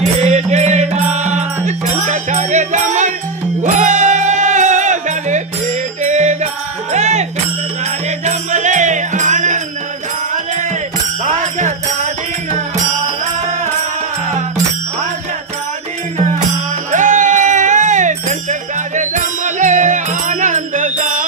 भेटेला संत सारे जमले हो झाले भेटेला संत सारे जमले आनंद झाले भाग्याचा दिन आला भाग्याचा दिन आला संत सारे जमले आनंद झाला